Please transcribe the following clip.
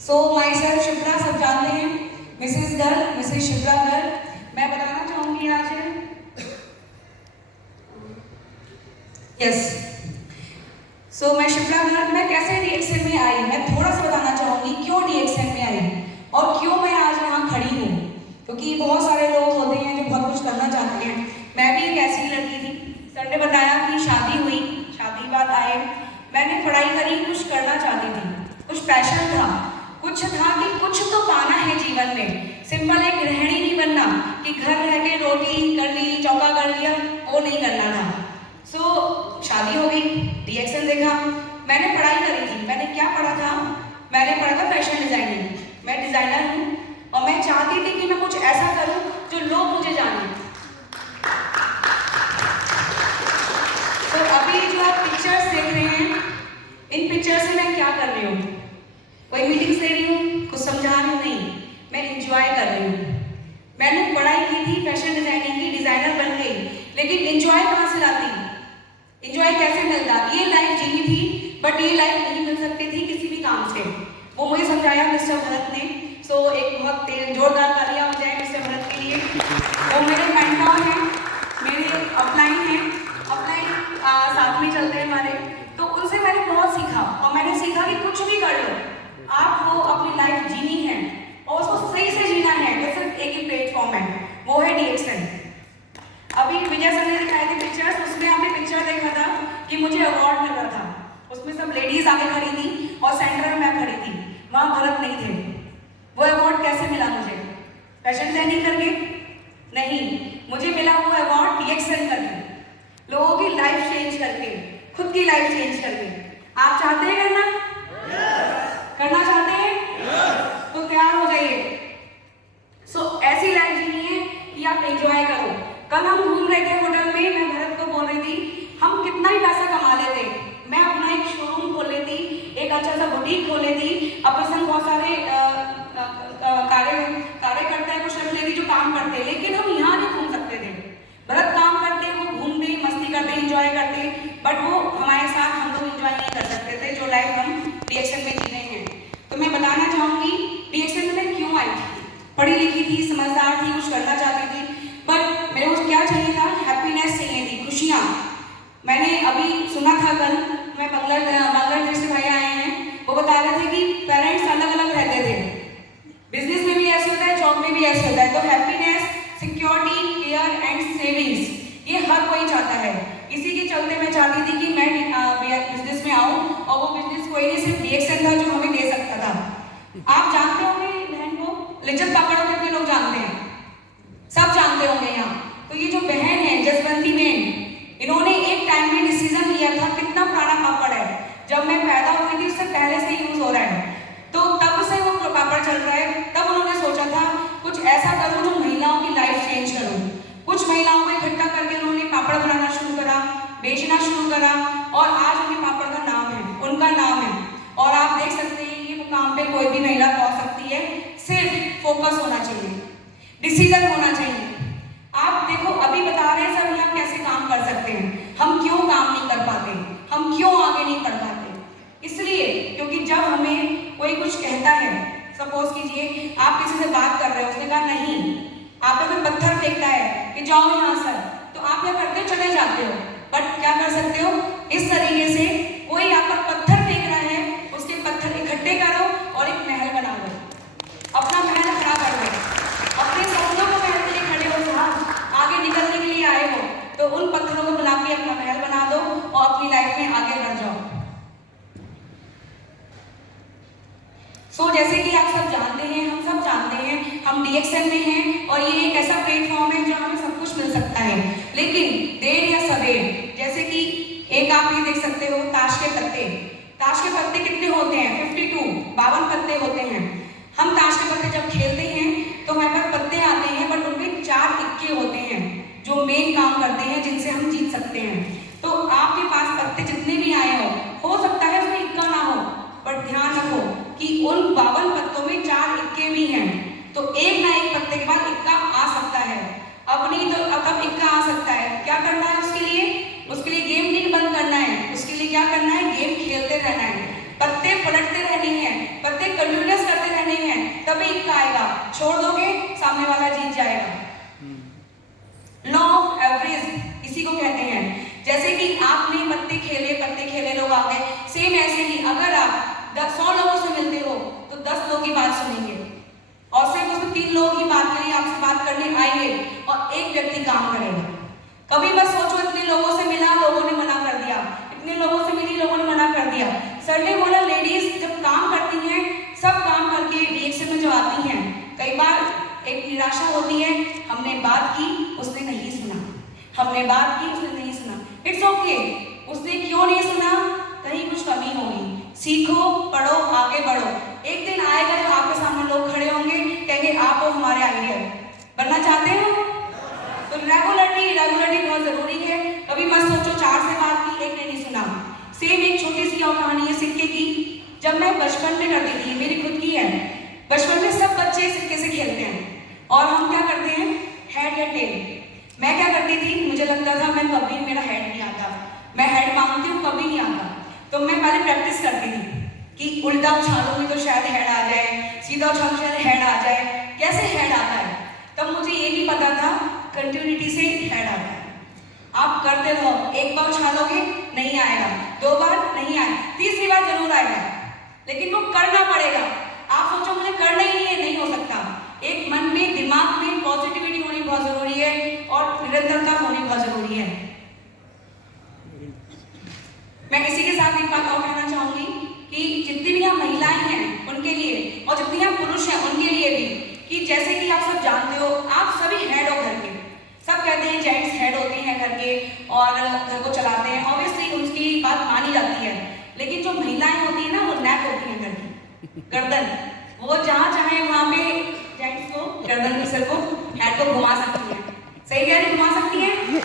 So my self Shipra, सब जानते हैं, Mrs girl, Mrs Shipra girl. मैं बताना चाहूंगी आज यस सो मैं शिप्रा गर्ल, मैं कैसे डीएक्सएन में आई, मैं थोड़ा सा बताना चाहूंगी क्यों डीएक्सएन में आई और क्यों मैं आज यहाँ खड़ी हूँ। क्योंकि बहुत सारे लोग होते हैं जो बहुत कुछ करना चाहते हैं। मैं भी एक ऐसी लड़की थी। सर ने बताया कि शादी हुई, शादी बाद आए, मैंने पढ़ाई करी, कुछ करना चाहती थी, कुछ पैशन था, कुछ था कि कुछ तो पाना है जीवन में। सिंपल एक गृहिणी नहीं बनना कि घर रह के रोटी कर ली, चौका कर लिया, वो नहीं करना था। सो शादी हो गई, डीएक्सएन देखा, मैंने पढ़ाई करी थी। मैंने क्या पढ़ा था? मैंने पढ़ा था फैशन डिजाइनिंग। मैं डिजाइनर हूँ और मैं चाहती थी कि मैं कुछ ऐसा करूँ जो लोग मुझे जाने। तो अभी जो आप पिक्चर्स देख रहे हैं, इन पिक्चर से मैं क्या कर रही हूँ? कोई मीटिंग्स ले रही हूँ, कुछ समझा रही हूँ? नहीं, मैं इंजॉय कर रही हूँ। मैंने पढ़ाई की थी फैशन डिजाइनिंग की, डिजाइनर बन गई, लेकिन इंजॉय कहाँ से लाती? इंजॉय कैसे मिलता? ये लाइफ जीनी थी, बट ये लाइफ नहीं मिल सकती थी किसी भी काम से। वो मुझे समझाया मिस्टर भरत ने। सो एक बहुत जोरदार तालियां हो जाए मिस्टर भरत के लिए। वो मेरे मेंटोर हैं, मेरे अपलाइन हैं, अपलाइन साथ में चलते हैं हमारे। तो उनसे मैंने बहुत सीखा और मैंने सीखा कि कुछ भी कर लो, आपको अपनी लाइफ जीनी है और उसको सही से जीना है। तो सिर्फ एक ही प्लेटफॉर्म है, वो है डीएक्सएन। अभी विजय सर ने दिखाई थी पिक्चर्स, उसमें आपने पिक्चर देखा था कि मुझे अवार्ड मिल रहा था। उसमें सब लेडीज आगे खड़ी थी और सेंटर में मैं खड़ी थी, वहां भरत नहीं थे। वो अवार्ड कैसे मिला मुझे? फैशन डिजाइनिंग करके नहीं, मुझे मिला वो अवार्ड डीएक्सएन करके, लोगों की लाइफ चेंज करके, खुद की लाइफ चेंज करके। आप चाहते हैं करना? करना चाहते हैं? तो तैयार हो जाइए। सो ऐसी लाइफ जीनी है कि आप एंजॉय करो। कल हम घूम रहे थे होटल में, मैं भरत को बोल रही थी हम कितना ही पैसा कमा लेते, मैं अपना एक शोरूम खोल लेती, एक अच्छा सा बुटीक खोल लेती, अपने संग बहुत सारे कार्यकर्ता है कुछ रख लेती जो काम करते, लेकिन हम यहाँ नहीं घूम सकते थे। भरत काम करते, वो घूमते, मस्ती करते, इंजॉय करते, बट वो हमारे साथ हम लोग इंजॉय नहीं कर सकते थे जो लाइफ हम डीएक्सएन में जी रहे हैं। तो मैं बताना चाहूंगी डीएक्सएन में क्यों आई थी। पढ़ी लिखी थी, समझदार थी, कुछ करना चाहती थी, बट मेरे को क्या चाहिए था? हैप्पीनेस चाहिए थी, खुशियाँ। मैंने अभी सुना था कल, मैं बांग्लादेश से भाई आए हैं, वो बता रहे थे कि पेरेंट्स अलग अलग रहते थे। बिजनेस में भी ऐसे होता है, जॉब में भी ऐसे होता है। तो happiness, security, care and savings, ये हर कोई चाहता है। इसी के चलते मैं चाहती थी कि मैं बिजनेस में आऊँ, और वो बिजनेस कोई नहीं, सिर्फ डीएक्सएन था जो हमें दे सकता था। आप जानते होंगे बहन को, लिज्जत पापड़ को कितने लोग जानते हैं? सब जानते होंगे यहाँ। तो ये जो बहन है जसवंती बहन, इन्होंने एक टाइम में डिसीजन लिया था, कितना पुराना पापड़ है, जब मैं पैदा हुई थी उससे पहले से यूज हो रहा है, तो तब से वो पापड़ चल रहा है। तब उन्होंने सोचा था कुछ ऐसा करूं जो महिलाओं की लाइफ चेंज करूं। कुछ महिलाओं को इकट्ठा करके उन्होंने पापड़ बनाना शुरू करा, बेचना शुरू करा, और आज उनके पापड़ का नाम है, उनका नाम है। और आप देख सकते हैं ये मुकाम पे कोई भी महिला पहुंच सकती है, सिर्फ फोकस होना चाहिए, डिसीजन होना चाहिए। आप देखो अभी बता रहे हैं सब यहाँ कैसे काम कर सकते हैं, हम क्यों काम नहीं कर पाते, हम क्यों आगे नहीं बढ़ पाते? इसलिए क्योंकि जब हमें कोई कुछ कहता है, सपोज कीजिए आप किसी से बात कर रहे हो, उसने कहा नहीं, आप पे कोई पत्थर फेंकता है कि जाओ यहाँ से, तो आप क्या करते हो? चले जाते हो। बट क्या कर सकते हो? इस तरीके से कोई आप पर पत्थर फेंक रहा है, उसके पत्थर इकट्ठे करो और एक महल बना लो, अपना महल खड़ा कर लो, अपने सपनों को महल के लिए खड़े हो। साहब आगे निकलने के लिए आए हो तो उन पत्थरों को मिला के अपना महल बना दो और अपनी लाइफ में आगे बढ़ जाओ। सो जैसे कि आप सब जानते हैं, हम सब जानते हैं, हम डीएक्सएन में हैं और ये एक ऐसा प्लेटफॉर्म है जहाँ हमें सब कुछ मिल सकता है। लेकिन देर या सवेर, जैसे कि एक आप ये देख सकते हो ताश के पत्ते। ताश के पत्ते कितने होते हैं? 52 पत्ते होते हैं। हम ताश के पत्ते जब खेलते हैं तो हमारे पास पत्ते आते हैं, बट उनमें 4 इक्के होते हैं जो मेन काम करते हैं, जिनसे हम जीत सकते हैं। तो आपके पास पत्ते जितने भी आए हो सकता है उसमें इक्का ना हो, पर ध्यान रखो कि उन 52 पत्तों में 4 इक्के भी हैं। तो एक ना एक पत्ते के बाद इक्का आ सकता है। अब नहीं तो अब इक्का आ सकता है, क्या करना है उसके लिए? उसके लिए गेम नहीं बंद करना है, उसके लिए क्या करना है? गेम खेलते रहना है, पत्ते पलटते रहने हैं, पत्ते कंटिन्यूअस में आएंगे और एक व्यक्ति काम करेगा। कभी मत सोचो इतने लोगों से मिला, लोगों ने मना कर दिया, इतने लोगों से मिली, लोगों ने मना कर दिया। सर ने बोला लेडीज जब काम करती हैं, सब काम करके डीएक्सएम में जब आती हैं, कई बार एक निराशा होती है, हमने बात की उसने नहीं सुना, हमने बात की उसने नहीं सुना। इट्स ओके, उसने क्यों नहीं सुना, कहीं कुछ कमी होगी। सीखो, पढ़ो, आगे बढ़ो। एक दिन आएगा जब आपके सामने लोग खड़े होंगे, कहेंगे आप हो हमारे आइडियल। बनना चाहते हो तो रेगुलरिटी बहुत जरूरी है। कभी मत सोचो 4 से बात की, एक ने नहीं सुना। सेम एक छोटी सी और कहानी है सिक्के की। जब मैं बचपन में करती थी, मेरी खुद की है, बचपन में सब बच्चे सिक्के से खेलते हैं और हम क्या करते हैं, हेड या टेल। मैं क्या करती थी, मुझे लगता था मैं कभी मेरा हेड नहीं आता, मैं हेड मांगती हूँ कभी नहीं आता, तो मैं पहले प्रैक्टिस करती थी कि उल्टा उछालूंगी तो शायद हेड आ जाए, सीधा उछालूं शायद हेड आ जाए, कैसे हेड आता है। तब मुझे ये नहीं पता था कंटिन्यूटी से हेड आता है। आप करते रहो, एक बार उछालोगे नहीं आएगा, 2 बार नहीं आएगा, 3री बार जरूर आएगा, लेकिन वो करना पड़ेगा। आप सोचो मुझे करना ही नहीं है, नहीं हो सकता। एक मन में, दिमाग में पॉजिटिविटी होनी बहुत जरूरी है और निरंतरता होनी बहुत जरूरी है। मैं इसी के साथ एक बात और कहना चाहूंगी कि जितनी भी यहाँ महिलाएं हैं उनके लिए और जितने यहाँ पुरुष हैं उनके लिए भी, कि जैसे कि आप सब जानते हो, आप सभी हेड हो घर के। सब कहते हैं जेंट्स हेड होते हैं घर के और घर को चलाते हैं, ऑब्वियसली उसकी बात मानी जाती है, लेकिन जो महिलाएं होती है ना, वो नेक होती है घर की, गर्दन। वो जहाँ चाहे वहाँ पे जेंट्स को गर्दन के सिर को, हेड को घुमा सकती है। सही कह रही, घुमा सकती है।